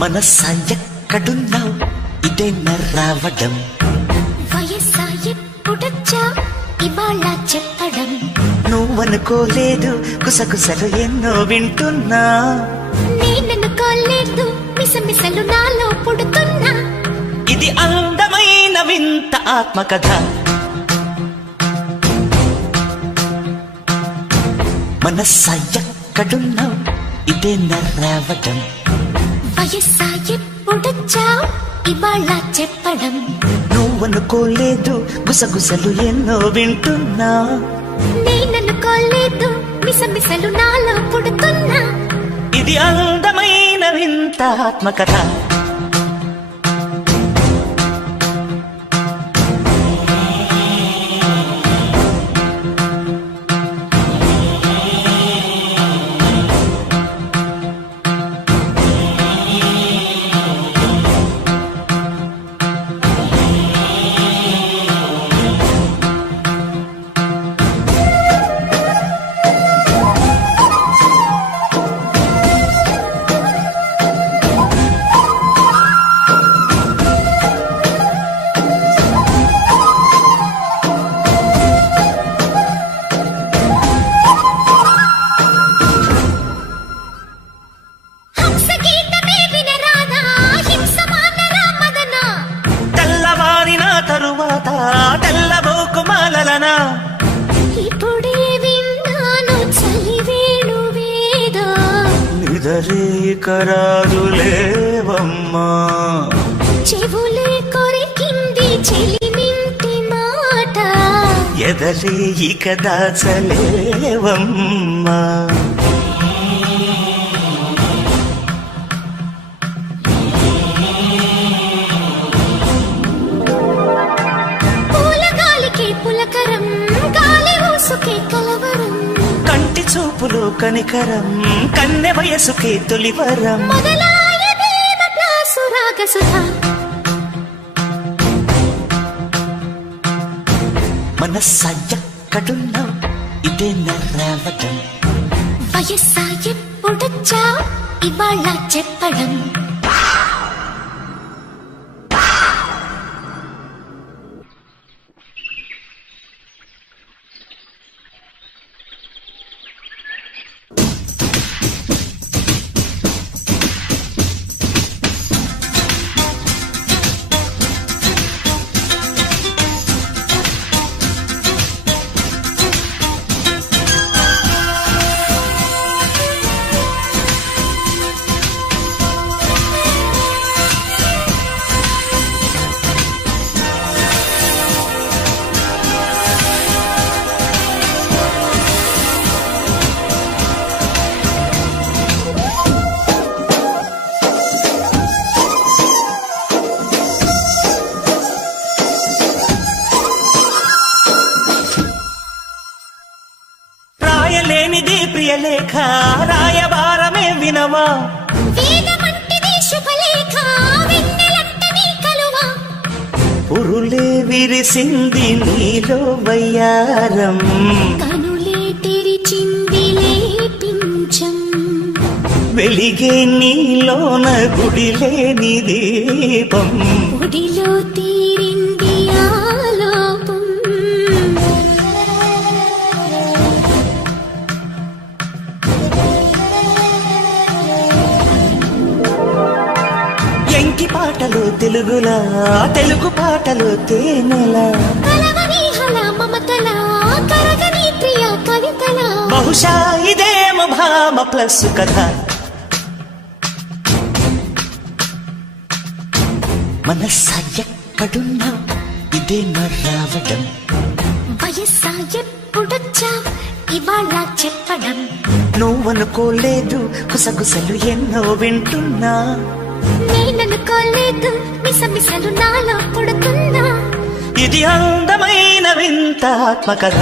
మనసా ఎక్కడున్నావు ఇదే రావడం వయసా ఎప్పుడొచ్చా ఇవాళ చెప్పడం నువ్వనుకోలేదు గుసగుసలు ఎన్నో వింటున్నా నేననుకోలేదు మిసమిసలు నాలో పుడుతున్నా ఇది అందమైన వింత ఆత్మకథ మనసా ఎక్కడున్నావు ఇదే రావడం వయసా ఎప్పుడొచ్చా ఇవాళ చెప్పడం నువ్వనుకోలేదు గుసగుసలు ఎన్నో వింటున్నా నేననుకోలేదు మిసమిసలు నాలో పుడుతున్నా ఇది అందమైన వింత ఆత్మకథ ఇప్పుడే విన్నాను చలివేణు వేద నిదరేకరాదులేవమ్మా చెవులే కొరికింది చెలిమింటి మాట ఎదలే ఇక దాచలేవమ్మా కంటి చూపులు కనికరం కన్నె వయసుకే తొలివరం మనసా ఎక్కడున్నావు ఇదే రావడం వయసా ఎప్పుడొచ్చా ఇవాళ చెప్పడం లేనిది ప్రియలేఖ రాయబారమే వినవా వేదమంటిది శుభలేఖ వెన్నెలంటని కలువా పురులే విరిసింది నీలో వయ్యారం కనులే తెరిచిందిలే పించం వెలిగే నీలోన గుడిలేని దీపం గుడిలో తీరింది ఆలోపం ఎంకి పాటలు తెలుగులా తెలుగు పాటలు తేనెలా కలవరీహల మమతల కరగని ప్రియ కవితల బహుశా ఇదేమ భామ ప్లస్ కథ మనసా ఎక్కడున్నావు ఇదే రావడం వయసా ఎప్పుడొచ్చా ఇవాళ చెప్పడం నువ్వనుకోలేదు గుసగుసలు ఎన్నో వింటున్నా నేననుకోలేదు మిసమిసలు నాలో పుడుతున్నా ఇది అందమైన వింత ఆత్మకథ